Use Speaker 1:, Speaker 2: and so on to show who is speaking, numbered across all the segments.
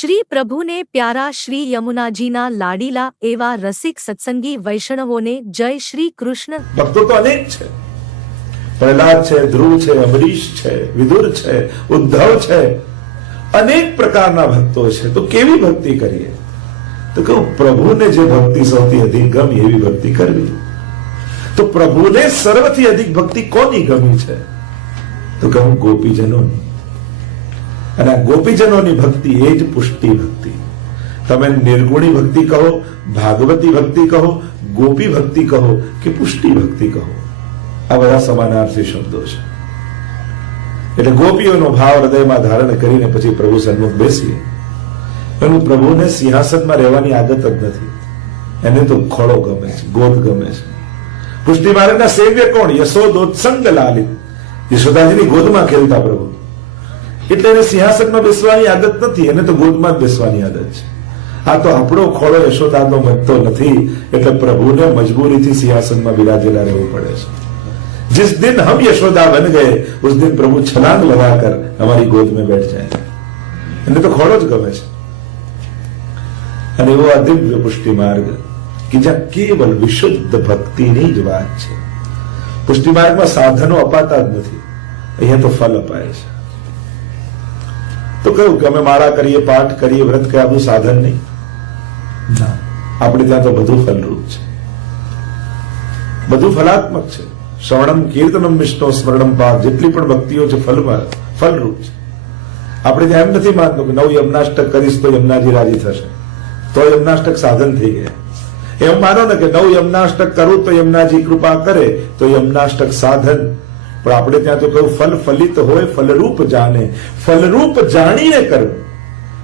Speaker 1: શ્રી પ્રભુને પ્યારા શ્રી યમુનાજીના લાડીલા એવા રસિક સત્સંગી વૈષ્ણવોને જય શ્રી કૃષ્ણ.
Speaker 2: ભક્તો તો અનેક છે. પ્રહલાદ છે, ધ્રુવ છે, અમરીશ છે, વિદુર છે, ઉદ્ધવ છે. અનેક પ્રકારના ભક્તો છે. તો કેવી ભક્તિ કરીએ? તો કહું, પ્રભુને જે ભક્તિ સૌથી અધિક ગમી એવી ભક્તિ કરવી. તો પ્રભુને સર્વથી અધિક ભક્તિ કોની ગમી છે? તો કહું, ગોપીજનોની. અને આ ગોપીજનોની ભક્તિ એ જ પુષ્ટિ ભક્તિ. તમે નિર્ગુણી ભક્તિ કહો, ભાગવતી ભક્તિ કહો, ગોપી ભક્તિ કહો કે પુષ્ટિ ભક્તિ કહો. આ બધા સમાનાર્થી શબ્દો છે. એટલે ગોપીઓનો ભાવ હૃદયમાં ધારણ કરીને પછી પ્રભુ સન્મુખ બેસીએ. એનું પ્રભુને સિંહાસનમાં રહેવાની આદત જ નથી. એને તો ખોળો ગમે છે, ગોદ ગમે છે. પુષ્ટિ મારે સેવ્ય કોણ? યશોદોત્સંગ લાલિત યશોદાજીની ગોદમાં ખેલતા પ્રભુ. એટલે એને સિંહાસનમાં બેસવાની આદત નથી એને તો ગોદમાં જ બેસવાની આદત છે આ તો આપણો ખોળો યશોદાનો મતતો નથી એટલે પ્રભુને મજબૂરીથી સિંહાસનમાં બિરાજેલા રહેવું પડે છે जिस दिन हम यशोदा बन गए उस दिन प्रभु छलांग लगाकर हमारी गोद में बैठ जाए એને તો ખોળો જ ગમે છે અને એવો આ દિવ્ય પુષ્ટિ માર્ગ કે જ્યાં કેવલ વિશુદ્ધ ભક્તિની જ વાત છે પુષ્ટિ માર્ગમાં સાધનો અપાતા જ નથી અહીંયા તો ફલ અપાય છે તો કહ્યું કે અમે મારા કરીએ પાઠ કરીએ વ્રત કરીએ બધું સાધન નહીં. આપણે ત્યાં તો બધું ફલરૂપ છે. બધું ફલાત્મક છે. શ્રવણમ કીર્તનમ વિષ્ણુ સ્મરણમ પાપ જેટલી પણ ભક્તિઓ છે ફલમાં ફલરૂપ છે. આપણે ત્યાં એમ નથી માનતું કે નવ યમનાષ્ટક કરીશ તો યમનાજી રાજી થશે. તો યમનાષ્ટક સાધન થઈ ગયા. એમ માનો ને કે નવ યમનાષ્ટક કરું તો યમનાજી કૃપા કરે તો યમનાષ્ટક સાધન. પણ આપણે ત્યાં તો કહ્યું, ફલ ફલિત હોય, ફલરૂપ જાણે. ફલરૂપ જાણીને કરવું.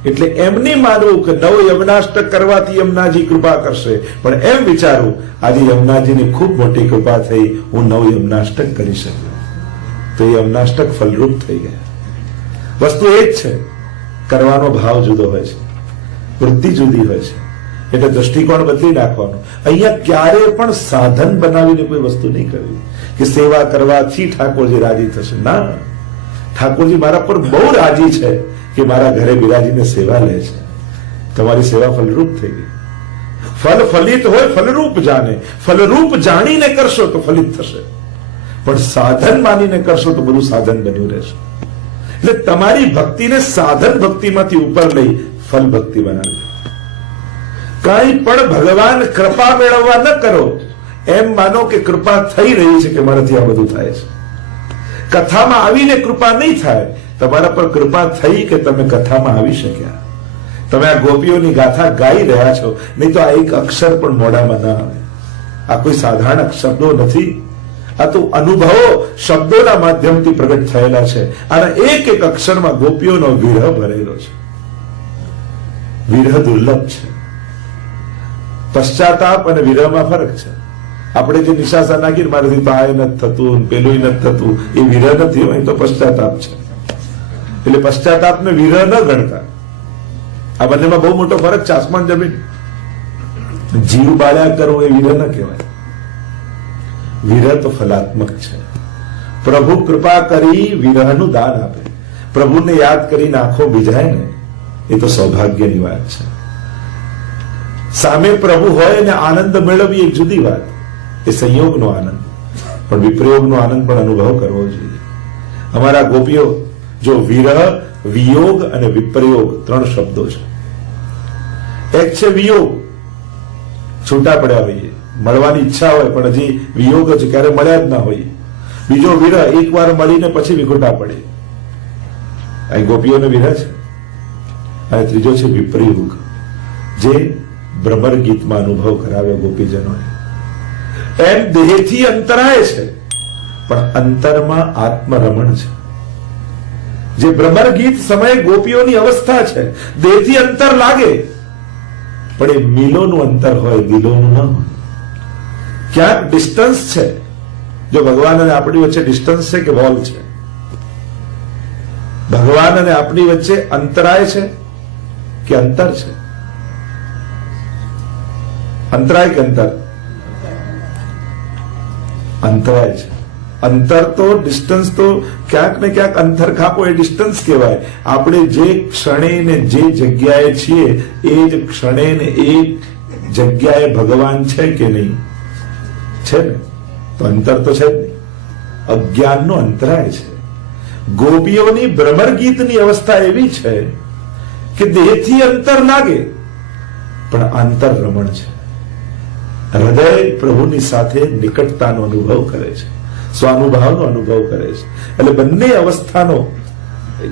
Speaker 2: એટલે એમ નહીં માનવું કે નવ યમનાષ્ટક કરવાથી યમનાજી કૃપા કરશે. પણ એમ વિચારવું આજે યમનાજીની ખૂબ મોટી કૃપા થઈ, હું નવ યમનાષ્ટક કરી શક્યો. તો એ યમનાષ્ટક ફલરૂપ થઈ ગયા. વસ્તુ એ જ છે, કરવાનો ભાવ જુદો હોય છે, વૃત્તિ જુદી હોય છે. એટલે દ્રષ્ટિકોણ બદલી નાખવાનું. અહીંયા ક્યારે પણ સાધન બનાવીને કોઈ વસ્તુ નહીં કરવી. કે સેવા કરવાથી ઠાકોરજી રાજી થશે. ના. ઠાકોરજી મારા પર બહુ રાજી છે કે મારા ઘરે બિરાજીને સેવા લે છે. તમારી સેવા ફલરૂપ થઈ ગઈ. ફલ ફલિત હોય ફલરૂપ જાણે. ફલરૂપ જાણીને કરશો તો ફલિત થશે. પણ સાધન માનીને કરશો તો બધું સાધન બન્યું રહેશે. એટલે તમારી ભક્તિને સાધન ભક્તિમાંથી ઉપર લઈ ફલ ભક્તિ બનાવી. કઈ પણ ભગવાન કૃપા મેળવવા ન કરો એમ માનો કે કૃપા થઈ રહી છે કે મારાથી આ બધું થાય છે. કથામાં આવીને કૃપા નહીં થાય, તમારા પર કૃપા થઈ કે તમે કથામાં આવી શક્યા. તમે આ ગોપીઓની ગાથા ગાઈ રહ્યા છો, નહીં તો આ એક અક્ષર પણ મોઢામાં ના આવે. આ કોઈ સાધારણ શબ્દો નથી. આ તો અનુભવો શબ્દોના માધ્યમથી પ્રગટ થયેલા છે. અને એક એક અક્ષરમાં ગોપીઓનો વિરહ ભરેલો છે. વિરહ દુર્લભ છે. પશ્ચાતાપ અને વિરહમાં ફરક છે. આપણે જે નિશાસા નાખી મારાથી તો આ નથી થતું પેલું નથી થતું, એ વિરહ નથી હોય તો પશ્ચાતાપ છે. એટલે પશ્ચાતાપ ને વિરહ ન ગણતા. આ બંનેમાં બહુ મોટો ફરક છે, આસમાન જમીન. જીવ બાળ્યા કરવો એ વિરહ ન કહેવાય. વિરહ તો ફલાત્મક છે. પ્રભુ કૃપા કરી વિરહનું દાન આપે. પ્રભુને યાદ કરીને આંખો બીજાય ને, એ તો સૌભાગ્યની વાત છે. સામે પ્રભુ હોય અને આનંદ મેળવવી એક જુદી વાત. એ સંયોગનો આનંદ. પણ વિપ્રયોગનો આનંદ પણ અનુભવ કરવો જોઈએ. અમારા ગોપીઓ, જો વિરહ, વિયોગ અને વિપ્રયોગ ત્રણ શબ્દો છે. એક છે વિયોગ. છૂટા પડ્યા હોઈએ. મળવાની ઈચ્છા હોય, પણ હજી વિયોગ જ ક્યારે મળ્યા જ ના હોય બીજો વિરહ એકવાર મળીને પછી વિખુટા પડે. અહીં ગોપીઓનો વિરહ છે. અને ત્રીજો છે વિપ્રયોગ. જે ભ્રમર ગીતમાં અનુભવ કરાવ્યો ગોપીજનોએ. એમ દેહથી અંતરાય છે. પણ અંતરમાં આત્મરમણ છે. જે ભ્રમર ગીત સમયે ગોપીઓની અવસ્થા છે, દેહથી અંતર લાગે. પણ એ મિલોનું અંતર હોય દિલોનું ન હોય. ક્યાંક ડિસ્ટન્સ છે. જો ભગવાન અને આપણી વચ્ચે ડિસ્ટન્સ છે કે વોલ છે? ભગવાન અને આપણી વચ્ચે અંતરાય છે કે અંતર છે? અંતરાય કે અંતર? અંતરાય છે. અંતર તો ડિસ્ટન્સ તો ક્યાંક ને ક્યાંક અંતર કાપો એ ડિસ્ટન્સ કહેવાય. આપણે જે ક્ષણે ને જે જગ્યાએ છીએ, એ જ ક્ષણે ને એ જગ્યાએ ભગવાન છે કે નહીં? છે ને? તો અંતર તો છે જ નહીં. અજ્ઞાનનો અંતરાય છે. ગોપીઓની ભ્રમર ગીતની અવસ્થા એવી છે કે દેહથી અંતર લાગે પણ અંતર રમણ છે. હૃદય પ્રભુની સાથે નિકટતાનો અનુભવ કરે છે. સ્વાનુભાવનો અનુભવ કરે છે. એટલે બંને અવસ્થાનો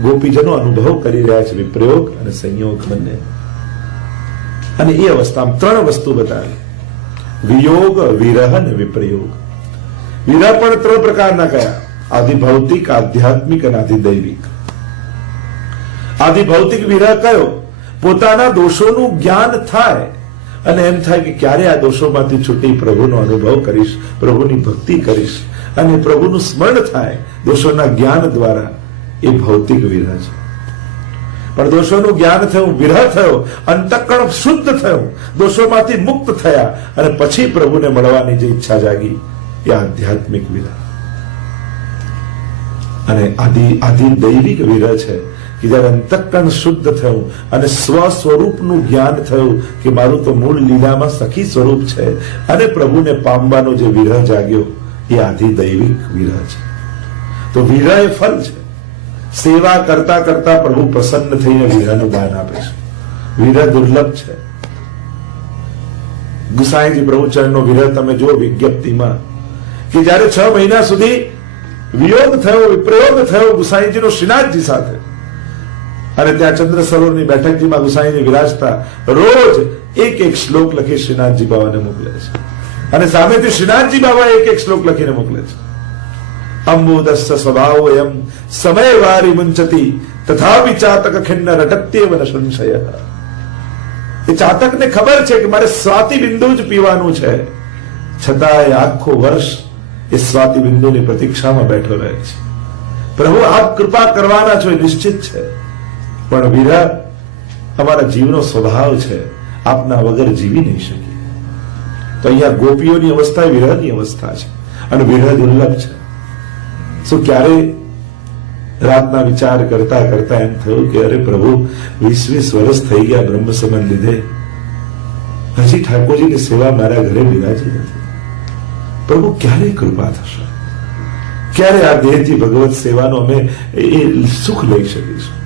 Speaker 2: ગોપીજનો અનુભવ કરી રહ્યા છે. વિપ્રયોગ અને સંયોગ બંને. અને એ અવસ્થામાં ત્રણ વસ્તુ બતાવી. વિયોગ, વિરહ અને વિપ્રયોગ. વિરહ પણ ત્રણ પ્રકારના કયા? આદિ ભૌતિક આધ્યાત્મિક અને આદિ દૈવિક આદિ ભૌતિક વિરહ કયો? પોતાના દોષોનું જ્ઞાન થાય અને એમ થાય કે ક્યારે આ દોષોમાંથી છૂટી પ્રભુનો અનુભવ કરીશ, પ્રભુની ભક્તિ કરીશ અને પ્રભુનું સ્મરણ થાય દોષોના જ્ઞાન દ્વારા એ ભૌતિક વિરહ છે. પણ દોષોનું જ્ઞાન થયું, વિરહ થયો અંતકણ શુદ્ધ થયું, દોષોમાંથી મુક્ત થયા અને પછી પ્રભુને મળવાની જે ઈચ્છા જાગી એ આધ્યાત્મિક વિરહ. અને આદિ આદિ દૈવિક વિરહ છે. કે જ્યારે અંતકણ શુદ્ધ થયું અને સ્વ સ્વરૂપનું જ્ઞાન થયું કે મારું તો મૂળ લીલામાં સખી સ્વરૂપ છે અને પ્રભુને પામવાનો જે વિરહ જાગ્યો એ આધી દૈવિક વિરહ છે. તો વિરહ એ ફલ છે. સેવા કરતા કરતા પ્રભુ પ્રસન્ન થઈને વિરહનું દાન આપે છે. વિરહ દુર્લભ છે. ગુસાઈજી પ્રભુચરણનો વિરહ તમે જુઓ વિજ્ઞપ્તિમાં કે જ્યારે છ મહિના સુધી વિયોગ થયો, વિપ્રયોગ થયો ગુસાઈજીનો શ્રીનાથજી સાથે અને ત્યાં ચંદ્ર સરોવરની બેઠકજીમાં ગુસાઈજી વિરાજતા રોજ એક એક શ્લોક લખી શ્રીનાથજી બાબાને મોકલે છે. અને સામેથી શ્રીનાથજી બાબા એક એક શ્લોક લખીને મોકલે છે. અંબુદસ્ય સ્વભાવ એમ સમય વારી મુંચતી તથા ચાતક ખિન્ન રટત્યેવ ન સંશય. એ ચાતકને ખબર છે કે મારે સ્વાતિ બિંદુ જ પીવાનું છે. છતાંય આખો વર્ષ એ સ્વાતિ બિંદુની પ્રતીક્ષામાં બેઠો રહે છે. પ્રભુ, આપ કૃપા કરવાના છો એ નિશ્ચિત છે. પણ વીરા અમારા જીવનો સ્વભાવ છે, આપના વગર જીવી નહીં શકીએ. તો અહીંયા ગોપીઓની અવસ્થા વિરહની અવસ્થા છે અને વિરહ દુર્લભ છે. શું ક્યારે રાતના વિચાર કરતા કરતા એમ થયું કે અરે પ્રભુ વીસ વીસ વર્ષ થઈ ગયા બ્રહ્મ સંબંધ લીધે. હજી ઠાકોરજીની સેવા મારા ઘરે બિરાજી નથી. પ્રભુ, ક્યારે કૃપા થશે? ક્યારે આ દેહથી ભગવત સેવાનો અમે એ સુખ લઈ શકીશું?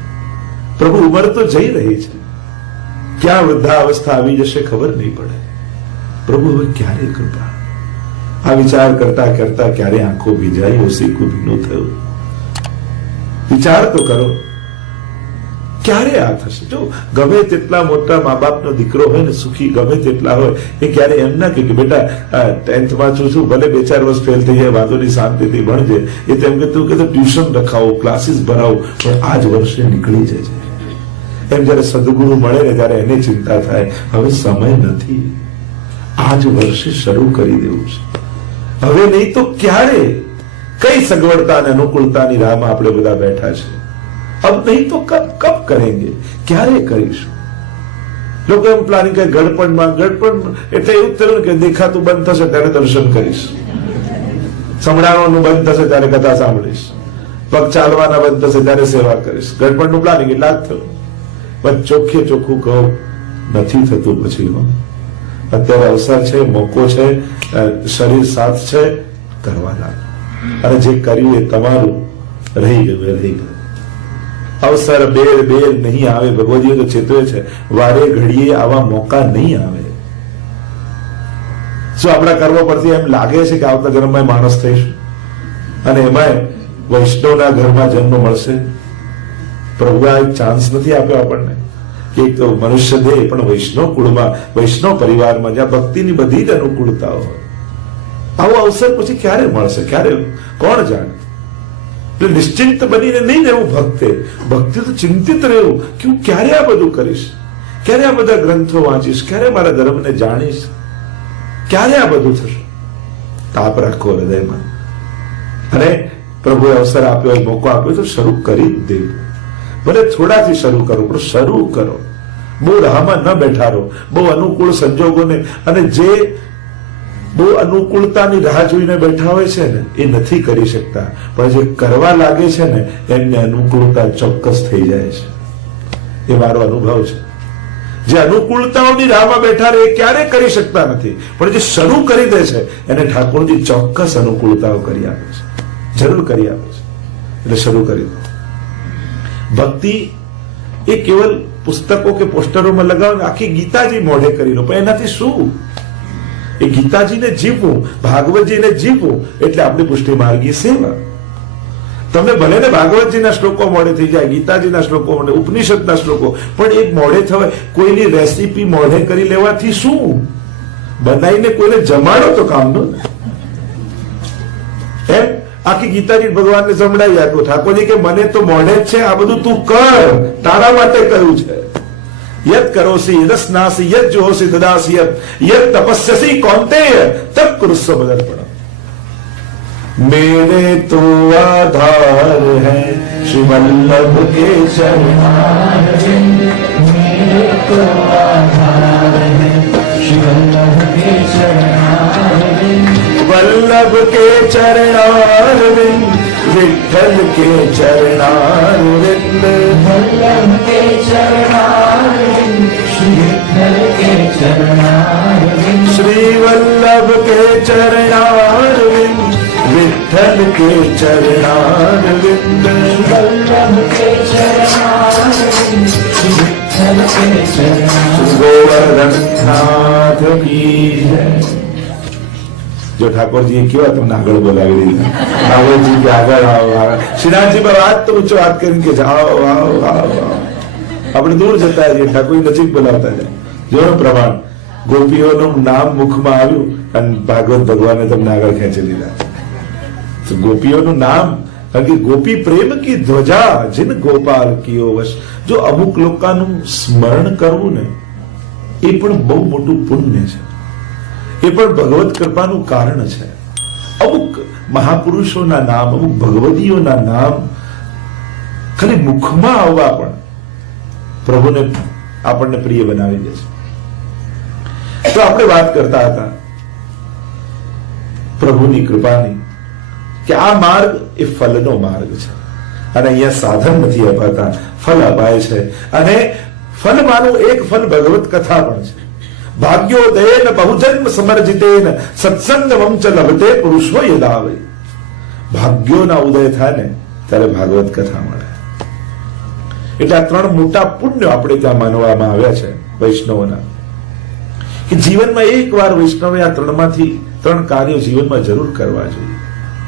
Speaker 2: પ્રભુ ઉંમર તો જઈ રહી છે. ક્યાં વૃદ્ધા અવસ્થા આવી જશે ખબર નહીં પડે. પ્રભુ હવે ક્યારે કૃપા? આ વિચાર કરતા કરતા ક્યારે આંખો ભીજાઈ ઓસીકું ભીનું થયું. વિચાર તો કરો. ક્યારે આ થશે? જો ગમે તેટલા મોટા મા બાપનો દીકરો હોય ને, સુખી ગમે તેટલા હોય, એ ક્યારે એમ ના કે બેટા ટેન્થમાં છું છું, ભલે બે ચાર વર્ષ ફેલ થઈ જાય વાંધોની શાંતિથી ભણજે. એ તેમ કે તું કે ટ્યુશન રખાવો, ક્લાસીસ ભરાવો, પણ આ જ વર્ષે નીકળી જજે. એમ જ્યારે સદગુરુ મળે ને ત્યારે એની ચિંતા થાય, હવે સમય નથી. આજ વર્ષે શરૂ કરી દેવું છે. હવે નહીં તો ક્યારે? કઈ સગવડતા અને અનુકૂળતાની રાહમાં આપણે બધા બેઠા છે? અબ નહીં તો કબ કબ કરેંગે? ક્યારે કરીશું? લોકો એમ પ્લાનિંગ કે ગડપણમાં ગડપણ એટલે એવું થયું કે દેખાતું બંધ થશે ત્યારે દર્શન કરીશ. સંભળાવવાનું બંધ થશે ત્યારે કથા સાંભળીશ. પગ ચાલવાના બંધ થશે ત્યારે સેવા કરીશ. ગડપણનું પ્લાનિંગ એટલે જ થયું. પણ ચોખ્ખે ચોખ્ખું કહું, નથી થતું પછી અત્યારે અવસર છે, મોકો છે શરીર સાથ છે કરવાના અને જે કર્યું એ તમારું રહી ગયું રહી ગયું. અવસર બેર બેર નહીં આવે ભગવદીઓ તો ચેતવે છે, વારે ઘડીએ આવા મોકા નહીં આવે. શું આપણા કર્મ પરથી એમ લાગે છે કે આવતા જન્મમાં માણસ થઈશું? અને એમાંય વૈષ્ણવના ઘરમાં જન્મ મળશે? પ્રભુ આ એક ચાન્સ નથી આપ્યો આપણને. કે એક મનુષ્ય દેહ પણ વૈષ્ણવ કુળમાં, વૈષ્ણવ પરિવારમાં જ્યાં ભક્તિની બધી જ અનુકૂળતાઓ હોય. આવો અવસર પછી ક્યારે મળશે? ક્યારે? કોણ જાણે? એટલે નિશ્ચિંત બનીને નહીં રહેવું ભક્તે. ભક્તિ તો ચિંતિત રહેવું કે હું ક્યારે આ બધું કરીશ? ક્યારે આ બધા ગ્રંથો વાંચીશ? ક્યારે મારા ધર્મને જાણીશ? ક્યારે આ બધું થશે? તાપ રાખો હૃદયમાં. અને પ્રભુએ અવસર આપ્યો મોકો આપ્યો તો શરૂ કરી દેવું. ભલે થોડાથી શરૂ કરો, પણ શરૂ કરો. બહુ રાહમાં ન બેઠા રહો. બહુ અનુકૂળ સંજોગોને અને જે બહુ અનુકૂળતાની રાહ જોઈને બેઠા હોય છે ને, એ નથી કરી શકતા. પણ જે કરવા લાગે છે ને, એમને અનુકૂળતા ચોક્કસ થઈ જાય છે. એ મારો અનુભવ છે. જે અનુકૂળતાઓની રાહમાં બેઠા રહે એ ક્યારે કરી શકતા નથી. પણ જે શરૂ કરી દે છે, એને ઠાકોરજી ચોક્કસ અનુકૂળતાઓ કરી આપે છે. જરૂર કરી આપે છે. એટલે શરૂ કરી દો. ભક્તિ એ કેવલ પુસ્તકો કે પોસ્ટરોમાં લગાવો આખી ગીતાજી મોઢે કરી લો. પણ એનાથી શું? એ ગીતાજીને જીવવું, ભાગવતજીને જીવવું, એટલે આપણી પુષ્ટિ માર્ગી સેવા. તમને ભલે ને ભાગવતજીના શ્લોકો મોડે થઈ જાય, ગીતાજીના શ્લોકો મોડે ઉપનિષદના શ્લોકો, પણ એક મોડે થવાય, કોઈની રેસીપી મોઢે કરી લેવાથી શું? બનાવીને કોઈને જમાડો તો કામનું. એમ? આખી ગીતાજી ભગવાનને સંભળાવી આપ્યું. ઠાકોરજી કે, મને તો મોઢે જ છે, આ બધું તું કર. તારા માટે કહ્યું છે. યત કરોસી રસનાસી યત જોસી દદાસી, યત તપસ્યસી કોંતે તપ કૃષ્ણ બદર્પણ. मेरे तो आधार है श्रीवल्लभ के शरणार मेरे तो आधार है श्रीवल्लभ के शरणार वल्लभ के चरणारविंद विठल के चरणारविंद
Speaker 3: वल्लभ के चरणारविंद श्री
Speaker 2: वल्लभ के चरणारविंद विठल के चरणारविंद
Speaker 3: वल्लभ के चरणारविंद गोवर्धन नाथ की
Speaker 2: है જો ઠાકોરજી કેવા તમને આગળ બોલાવી દીધા? ઠાકોરજી કે આગળ આવો શ્રીનાથજી પર વાત તો ઊંચો હાથ કરીને કે આવો આવો આવો. આપણે દૂર જતા જઈએ ઠાકોર નજીક બોલાવતા જાય. જોનો પ્રમાણ. ગોપીઓનું નામ મુખમાં આવ્યું અને ભાગવત ભગવાને તમને આગળ ખેંચી લીધા. ગોપીઓનું નામ, કારણ કે ગોપી પ્રેમ કી ધ્વજા, જીન ગોપાલ કિયો વશ. જો અમુક લોકોનું સ્મરણ કરવું ને, એ પણ બહુ મોટું પુણ્ય છે. એ પણ ભગવત કૃપાનું કારણ છે. અમુક મહાપુરુષોના નામ, અમુક ભગવતીઓના નામ ખાલી મુખમાં આવવા પણ પ્રભુને આપણને પ્રિય બનાવી દે છે. તો આપણે વાત કરતા હતા પ્રભુની કૃપાની કે આ માર્ગ એ ફલનો માર્ગ છે. અને અહીંયા સાધન નથી અપાતા, ફલ અપાય છે. અને ફલમાંનું એક ફલ ભગવત કથા પણ છે. ભાગ્યોદયેન બહુજન્મ સમર્જિતેન સત્સંગમં ચ લભતે પુરુષો યદાવે ભાગ્યોના ઉદય થાય ને ત્યારે ભાગવત કથા મળે. એટલે આ ત્રણ મોટા પુણ્યો આપણે ત્યાં માનવામાં આવ્યા છે વૈષ્ણવોના. કે જીવનમાં એક વાર વૈષ્ણવે આ ત્રણમાંથી ત્રણ કાર્યો જીવનમાં જરૂર કરવા જોઈએ.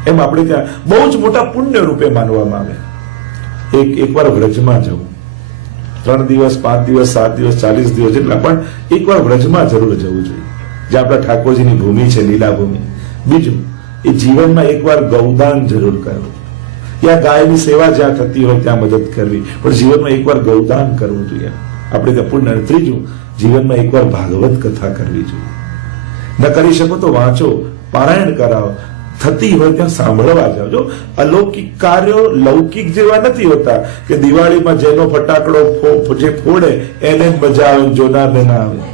Speaker 2: એમ આપણે ત્યાં બહુ જ મોટા પુણ્ય રૂપે માનવામાં આવે એક એકવાર વ્રજમાં જવું. ત્રણ દિવસ, પાંચ દિવસ, સાત દિવસ, ચાલીસ દિવસ જેટલા, પણ એકવાર વ્રજમાં જરૂર જવું જોઈએ. જે આપણા ઠાકોરજીની ભૂમિ છે લીલા ભૂમિ બીજું, એ જીવનમાં એકવાર ગૌદાન જરૂર કરવું. યા ગાયની સેવા જ્યાં થતી હોય, ત્યાં મદદ કરવી. પણ જીવનમાં એકવાર ગૌદાન કરવું જોઈએ. આપણે ત્યાં અને ત્રીજું, જીવનમાં એકવાર ભાગવત કથા કરવી જોઈએ. ન કરી શકો તો વાંચો. પારાયણ કરાવો. થતી હોય ત્યાં સાંભળવા જાજો. અલૌકિક કાર્યો લૌકિક જેવા નથી હોતા કે દિવાળીમાં જેનો ફટાકડો જે ફોડે એને મજા આવે જોનારને ના આવે.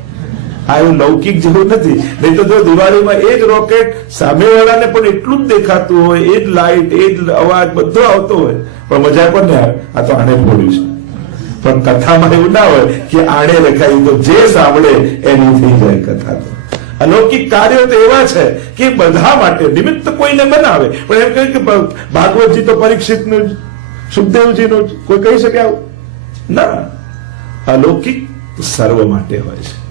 Speaker 2: આ એવું લૌકિક જેવું નથી. નહીં તો જો દિવાળીમાં એ જ રોકેટ સામેવાળાને પણ એટલું જ દેખાતું હોય, એ જ લાઈટ, એ જ અવાજ બધો આવતો હોય, પણ મજા કોને આવે? આ તો આને ફોડ્યું છે. પણ કથામાં એવું ના હોય કે આણે લખાયું તો જે સાંભળે એની થઈ જાય કથા તો. અલૌકિક કાર્યો તો એવા છે કે બધા માટે, નિમિત્ત કોઈને બનાવે. પણ એમ કહે કે ભાગવતજી તો પરીક્ષિતનું જ, સુખદેવજીનું જ, કોઈ કહી શકે આવું? ના. અલૌકિક સર્વ માટે હોય છે.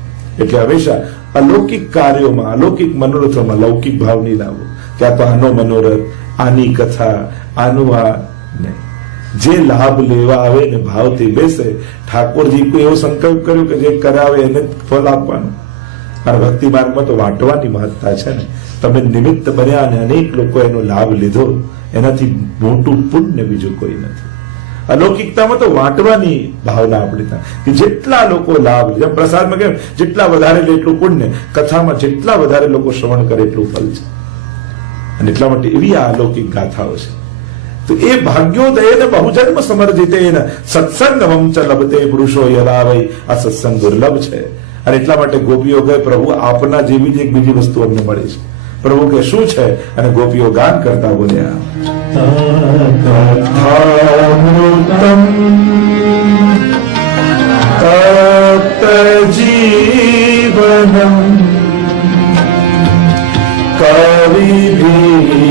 Speaker 2: એટલે હંમેશા અલૌકિક કાર્યોમાં, અલૌકિક મનોરથોમાં લૌકિક ભાવ નહીં લાવવો. કે તો આનો મનોરથ, આની કથા, આનું આ નહીં જે લાભ લેવા આવે ને ભાવથી બેસે, ઠાકોરજી કોઈ એવો સંકલ્પ કર્યો કે જે કરાવે એને ફળ આપવાનું? અને ભક્તિ માર્ગમાં તો વાંટવાની મહત્તા છે ને. તમે નિમિત્ત બન્યા અને અનેક લોકો એનો લાભ લીધો, એનાથી મોટું પુણ્ય બીજું કોઈ નથી. અલૌકિકતામાં તો વાંટવાની ભાવના આપણી કે જેટલા લોકો લાભ પ્રસાદમાં કેમ? જેટલા વધારે લે એટલું પુણ્ય, કથામાં જેટલા વધારે લોકો શ્રવણ કરે એટલું ફલ છે. અને એટલા માટે એવી આ અલૌકિક ગાથાઓ છે. તો એ ભાગ્યોદયેન બહુજન્મ સમર્જિતેન સત્સંગમં ચ લભતે પુરુષો યદાવૈ, આ સત્સંગ દુર્લભ છે. અને એટલા માટે ગોપીઓ કહે, પ્રભુ, આપના જેવી જ એક બીજી વસ્તુ અમને મળી છે. પ્રભુ કે શું છે? અને ગોપીઓ ગાન કરતા બોલ્યા
Speaker 3: જીવનમ કવિભીડિતમ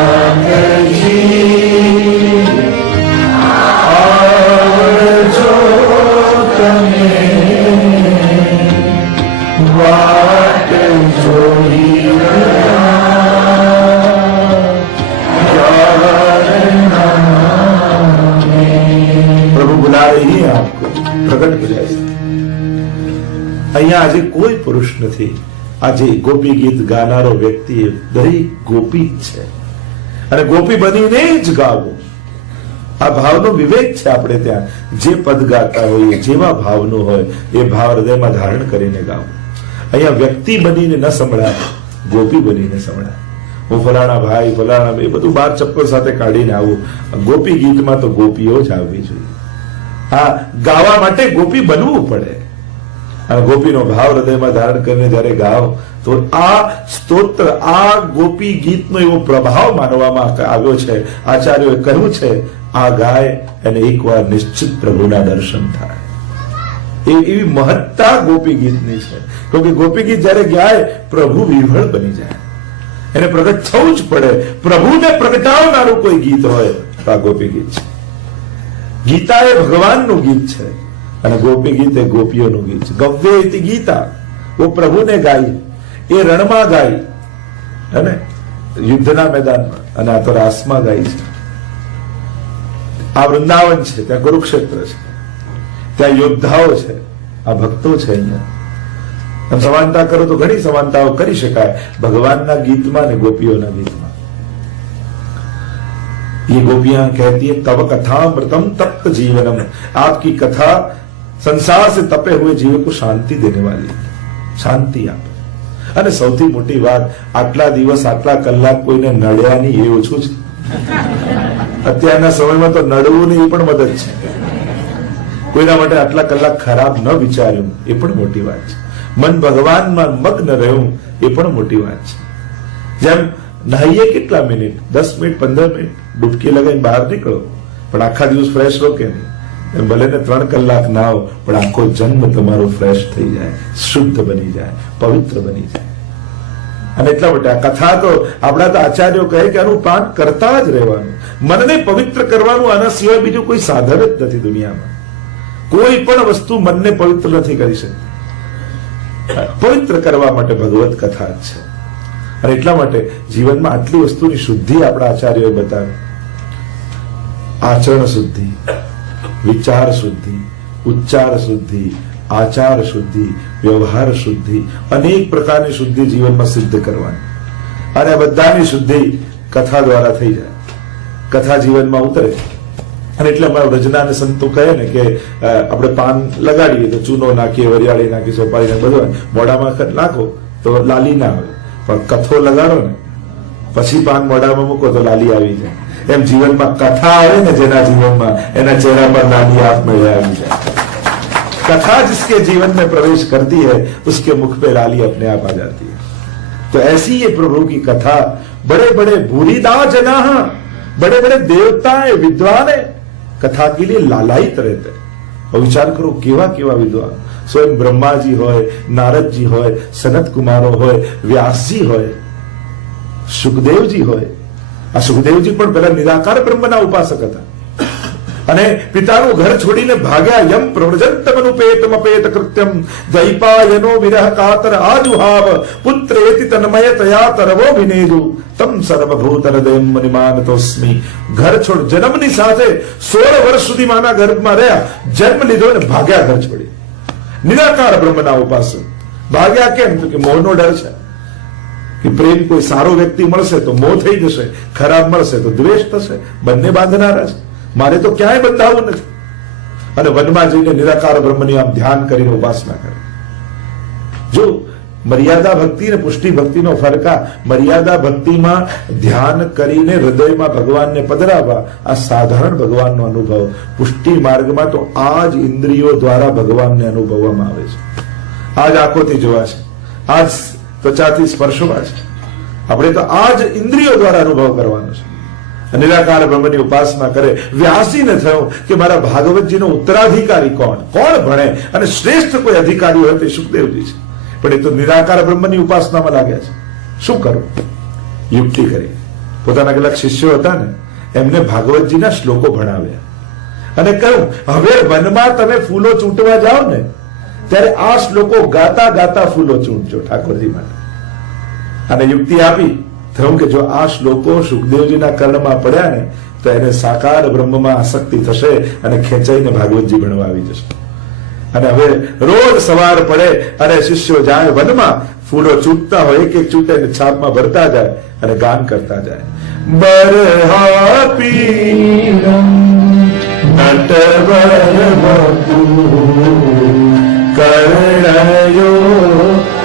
Speaker 2: કોઈ પુરુષ નથી. આજે ગોપી ગીત ગાનારો વ્યક્તિ દરેક ગોપી છે. અને ગોપી બનીને જ ગાવું. આ ભાવનો વિવેક છે આપણે ત્યાં. જે પદ ગાતા હોઈએ, જેવા ભાવનું હોય, એ ભાવ હૃદયમાં ધારણ કરીને ગાવું. અહીંયા વ્યક્તિ બનીને ન સંભળાય, ગોપી બનીને સંભળાય. હું ફલાણા ભાઈ, ફલાણા એ બધું બાર ચપ્પલ સાથે કાઢીને આવું. ગોપી ગીતમાં તો ગોપીઓ જ આવવી જોઈએ. હા ગાવા માટે ગોપી બનવું પડે. ગોપીનો ભાવ હૃદયમાં ધારણ કરીને જ્યારે ગાઓ, તો આ સ્તોત્ર, આ ગોપી ગીતનો એવો પ્રભાવ માનવામાં આવ્યો છે. આચાર્યોએ કહ્યું છે, આ ગાય અને એકવાર નિશ્ચિત પ્રભુના દર્શન થાય. એવી મહત્તા ગોપી ગીતની છે. કે ગોપી ગીત જ્યારે ગાય, પ્રભુ વિહળ બની જાય. એને પ્રગટ થવું જ પડે. પ્રભુને પ્રગટાવનારું કોઈ ગીત હોય તો આ ગોપી ગીત છે. ગીતા એ ભગવાનનું ગીત છે. અને ગોપી ગીત એ ગોપીઓનું ગીત છે ગવ્ય ઇતિ ગીતા वो પ્રભુને ગાઈ એ રણમાં ગાઈ હે યુદ્ધના મેદાનમાં અને આ તો રાસમાં ગાઈ છે આ વૃંદાવન છે ત્યાં કુરુક્ષેત્ર છે ત્યાં યોદ્ધાઓ છે આ ભક્તો છે અહીંયા આમ સમાનતા કરો તો ઘણી સમાનતાઓ કરી શકાય ભગવાનના ગીતમાં ને ગોપીઓના ગીતમાં ये गोपियां कहती है तब कथामृतम तप्त जीवनम आपकी कथा संसार से तपे हुए जीवन को शांति देने वाली શાંતિ આપે અને સૌથી મોટી વાત આટલા દિવસ આટલા કલાક કોઈને નડ્યા નહીં એ ઓછું છે અત્યારના સમયમાં તો નડવું નહીં એ પણ મદદ છે કોઈના માટે આટલા કલાક ખરાબ ન વિચાર્યું એ પણ મોટી વાત છે મન ભગવાનમાં મગ્ન રહ્યું એ પણ મોટી વાત છે જેમ નાહીએ કેટલા મિનિટ દસ મિનિટ પંદર મિનિટ ડૂબકી લગાવીને બહાર નીકળો પણ આખા દિવસ ફ્રેશ રહો કે નહીં એમ ભલે ને ત્રણ કલાક નાવ પણ આખો જન્મ તમારો ફ્રેશ થઈ જાય, શુદ્ધ બની જાય, પવિત્ર બની જાય. અને એટલા માટે આ કથા તો આપણા તો આચાર્યો કહે કે આનું પાન કરતા જ રહેવાનું. મનને પવિત્ર કરવાનું, આના સિવાય બીજું કોઈ સાધન જ નથી દુનિયામાં. કોઈ પણ વસ્તુ મનને પવિત્ર નથી કરી શકતી. પવિત્ર કરવા માટે ભગવત કથા જ છે. અને એટલા માટે જીવનમાં આટલી વસ્તુની શુદ્ધિ આપણા આચાર્યોએ બતાવી. આચરણ શુદ્ધિ. વિચાર શુદ્ધિ, ઉચ્ચાર શુદ્ધિ, આચાર શુદ્ધિ, વ્યવહાર શુદ્ધિ, અનેક પ્રકારની શુદ્ધિ જીવનમાં સિદ્ધ કરવાની. અને બધાની શુદ્ધિ કથા દ્વારા થઈ જાય. કથા જીવનમાં ઉતરે. અને એટલે અમારા રજના અને સંતો કહે ને કે આપણે પાન લગાડીએ તો ચૂનો નાખીએ, વરિયાળી નાખીએ સોપારી બધું. મોઢામાં નાખો તો લાલી ના હોય પણ કથો લગાડો ને, પછી પાન મોઢામાં મૂકો તો લાલી આવી જાય. એમ જીવનમાં કથા આવે ને જેના જીવનમાં એના ચહેરા પર લાલી આપમેળે આવી જાય कथा जिसके जीवन में प्रवेश करती है उसके मुख पे लाली अपने आप आ जाती है तो ऐसी ये प्रभु की कथा बड़े बड़े भूरीदा जना बड़े बड़े देवता है विद्वान है कथा के लिए लालायित रहते हैं और विचार करो केवा केवा विद्वान स्वयं ब्रह्माजी होय नारदजी होय सनत कुमारो होय व्यासजी होय સુખદેવજી હોય આ સુખદેવજી પણ પેલા નિરાકાર બ્રહ્મના ઉપાસક હતા. અને પિતાનું ઘર છોડીને ભાગ્યા યમ પ્રવ્રજંતમનુપેતમ અપેત કૃત્યમ. દૈપાયનો વિરહ કાતર આજુહાવ પુત્રેતિ તન્મય તયા તરવો વિનેજુ. તમ સર્વભૂત હૃદયમ મનિમાનતોસ્મી. ઘર છોડ જન્મની સાથે સોળ વર્ષ સુધી માના ગર્ભમાં રહ્યા. જન્મ લીધો અને ભાગ્યા ઘર છોડી નિરાકાર બ્રહ્મના ઉપાસ ભાગ્યા કેમ? કે મોહનો ડર છે. કે પ્રેમ કોઈ સારો વ્યક્તિ મળશે તો મોહ થઈ જશે, ખરાબ મળશે તો દ્વેષ થશે, બંને બાંધનારા છે. મારે તો ક્યાંય બંધાવું નથી. અને વનમાં જઈને નિરાકાર બ્રહ્મની આમ ધ્યાન કરીને ઉપાસના કરે. જો મર્યાદા ભક્તિ અને પુષ્ટિ ભક્તિનો ફરક આ મર્યાદા ભક્તિમાં ધ્યાન કરીને હૃદયમાં ભગવાનને પધરાવવા, આ સાધારણ ભગવાનનો અનુભવ. પુષ્ટિ માર્ગમાં તો આ જ ઇન્દ્રિયો દ્વારા ભગવાનને અનુભવવામાં આવે છે. આજ આંખોથી જોવા છે. આજ ત્વચાથી સ્પર્શવા છે. આપણે તો આ જ ઇન્દ્રિયો દ્વારા અનુભવ કરવાનો છે. નિરાકાર બ્રહ્મની ઉપાસના કરે, વ્યાસીને થયું કે મારા ભાગવતજીનો ઉત્તરાધિકારી કોણ? કોણ ભણે? અને શ્રેષ્ઠ કોઈ અધિકારી હોય તે સુખદેવજી છે. પણ એ તો નિરાકાર બ્રહ્મની ઉપાસનામાં લાગ્યા છે. શું કરવું યુક્તિ કરી. પોતાના કેટલાક શિષ્યો હતા ને, એમને ભાગવતજીના શ્લોકો ભણાવ્યા. અને કહ્યું, હવે વનમાં તમે ફૂલો ચૂંટવા જાઓ ને ત્યારે આ શ્લોકો ગાતા ગાતા ફૂલો ચૂંટજો ઠાકોરજી માટે. અને યુક્તિ આપી, થયું કે જો આ શ્લોકો સુખદેવજીના કર્ણમાં પડ્યા ને, તો એને સાકાર બ્રહ્મમાં આસક્તિ થશે અને ખેંચાઈને ભાગવતજી ભણવા આવી જશે. અને હવે રોજ સવાર પડે અને શિષ્યો જાય વનમાં, ફૂલો ચૂંટતા હોય એક એક ચૂંટે ને છાપમાં ભરતા જાય અને ગાન કરતા જાય. બરહા પીરમ
Speaker 3: കരുണയോ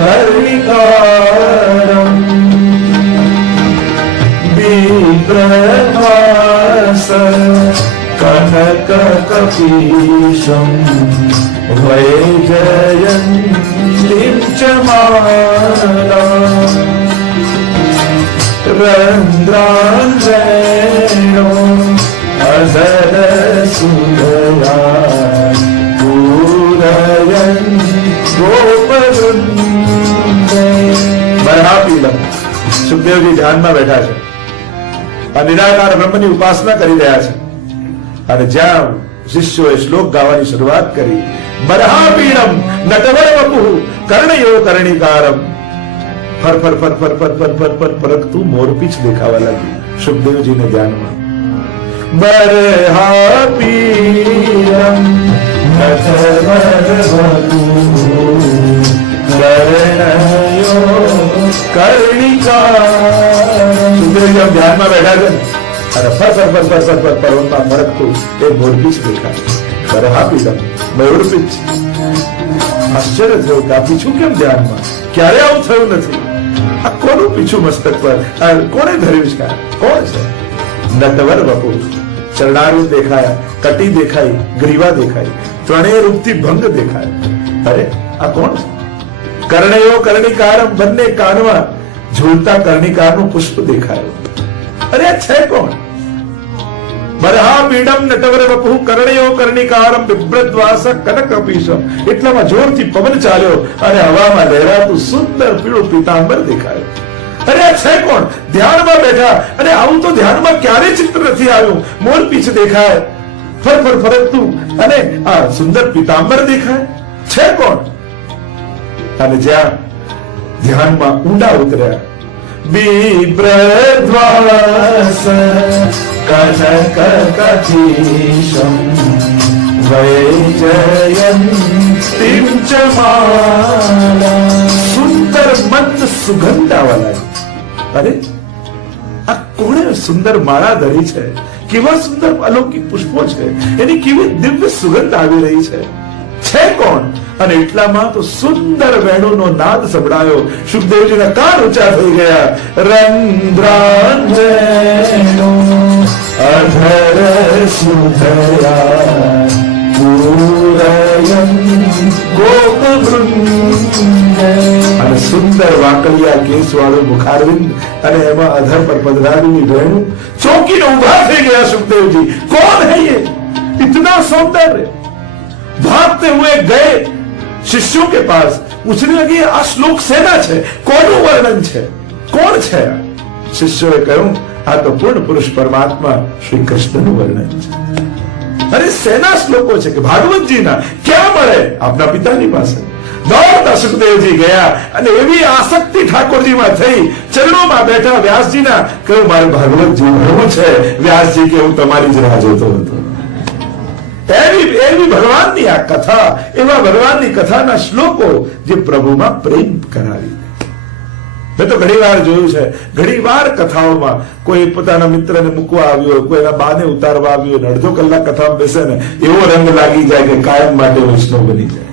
Speaker 3: ഹരികാരം? ബീപ്രഭാസ കനക കപീശം വൈജയന്തിം ചമാല രന്ധ്രാഞ്ജനോ അധര സുന്ദരാ
Speaker 2: બરહાપીલમ સુખદેવજી ધ્યાનમાં બેઠા છે. આ નિરાકાર બ્રહ્મની ઉપાસના કરી રહ્યા છે. અને જ્યાં શિષ્યોએ શ્લોક ગાવાની શરૂઆત કરી, બરહાપીડમ નટવર વપુ કર્ણયો કર્ણિકારમ. ફર ફર ફર ફર ફર ફર ફર ફર, ફરકતું મોરપીછ દેખાવા લાગ્યું સુખદેવજીને ધ્યાનમાં.
Speaker 3: બરહાપીરમ નટવરવપુ કર્ણયો
Speaker 2: દેખાય. આશ્ચર્ય આ પીછું કેમ ધ્યાનમાં? ક્યારે આવું થયું નથી? આ કોનું પીછું મસ્તક પર? કોને ધર્યું છે? કોણ છે? નટવર વપુ. ચરણારૂ દેખાયા, કટી દેખાઈ ગ્રીવા દેખાઈ ત્રણેય રૂપથી ભંગ દેખાય. અરે, આ કોણ છે? કર્ણયો કર્ણિકારમ બંને કાનમાં ઝૂલતા કર્ણિકારનું પુષ્પ દેખાયું. અરે છે કોણ? બરહા પીડમ નટવર વપુ કર્ણયો કર્ણિકારમ બિભ્રદ્વાસ કનક પીશમ એટલામાં જોરથી પવન ચાલ્યો અને હવામાં લહેરાતું સુંદર પીળું પીતાંબર દેખાયું. અરે આ છે કોણ? ધ્યાનમાં બેઠા. અને આવું તો ધ્યાનમાં ક્યારે ચિત્ર નથી આવ્યું. મોર પીછ દેખાય. ફર ફર ફરકતું અને આ સુંદર પીતાંબર દેખાય. છે કોણ? અને જ્યાં ધ્યાનમાં ઊંડા ઉતર્યા
Speaker 3: बिभ्रद्वास कनक कपीशम वैजयन्तीं च माला
Speaker 2: સુંદર મંદ સુગંધ આવવા લાગી અરે આ કોણે સુંદર માળા ધરી છે કેવા સુંદર અલૌકિક પુષ્પો છે એની કેવી દિવ્ય સુગંધ આવી રહી છે છે કોણ અને એટલામાં તો સુંદર વેણુનો નાદ સંભળાયો સુખદેવજીના કાન ઊંચા થઈ ગયા રંધ્રાંજનો
Speaker 3: अधर सुधया पूरयन् गोपवृन्द
Speaker 2: અને સુંદર વાકલિયા કેસ વાળું મુખારવિંદ અને એમાં અધર પર પધરાવેલી રેણુ ચોકીને ઉભા થઈ ગયા સુખદેવજી कौन है ये इतना सौंदर्य भागते हुए गए શિષ્યો કે પાસ? પૂછને લગી, આ શ્લોક સેના છે? કોનું વર્ણન છે? કોણ છે? શિષ્યોએ કહ્યું, આ તો પૂર્ણ પુરુષ પરમાત્મા શ્રી કૃષ્ણનું વર્ણન છે. અરે સેના શ્લોકો છે કે ભાગવતજીના? ક્યાં મળે? આપના પિતાની પાસે. દોડતા સુખદેવજી ગયા અને એવી આસક્તિ ઠાકોરજીમાં થઈ. ચરણોમાં બેઠા વ્યાસજીના, કહ્યું, મારે ભાગવતજી જોવું છે. વ્યાસજી કે, હું તમારી જ રાહ જોતો હતો. એવી એવી ભગવાનની આ કથા, એવા ભગવાનની કથાના શ્લોકો જે પ્રભુમાં પ્રેમ કરાવી મેં તો ઘણી વાર જોયું છે, ઘણી વાર કથાઓમાં કોઈ પોતાના મિત્રને મૂકવા આવ્યો હોય, કોઈ એના બાને ઉતારવા આવ્યો હોય અડધો કલાક કથામાં બેસે ને, એવો રંગ લાગી જાય કે કાયમ માટે વૈષ્ણવ બની જાય.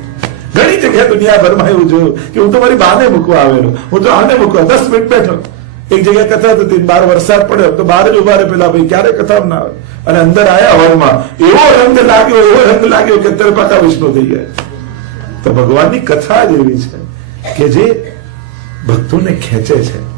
Speaker 2: ઘણી જગ્યાએ દુનિયાભરમાં એવું જોયું કે હું તો મારી બાને મૂકવા આવેલો, હું તો આને મૂકવા, દસ મિનિટ બેઠો. એક જગ્યાએ કથા થતી બાર વરસાદ પડ્યો, તો બહાર જ ઊભા રહે પેલા ભાઈ, ક્યારે કથા ના આવે? અને અંદર આયા હોલમાં, એવો રંગ લાગ્યો, એવો રંગ લાગ્યો કે અત્યારે પાછા વૈષ્ણવ થઈ ગયા તો ભગવાનની કથા જ એવી છે કે જે ભક્તોને ખેંચે છે.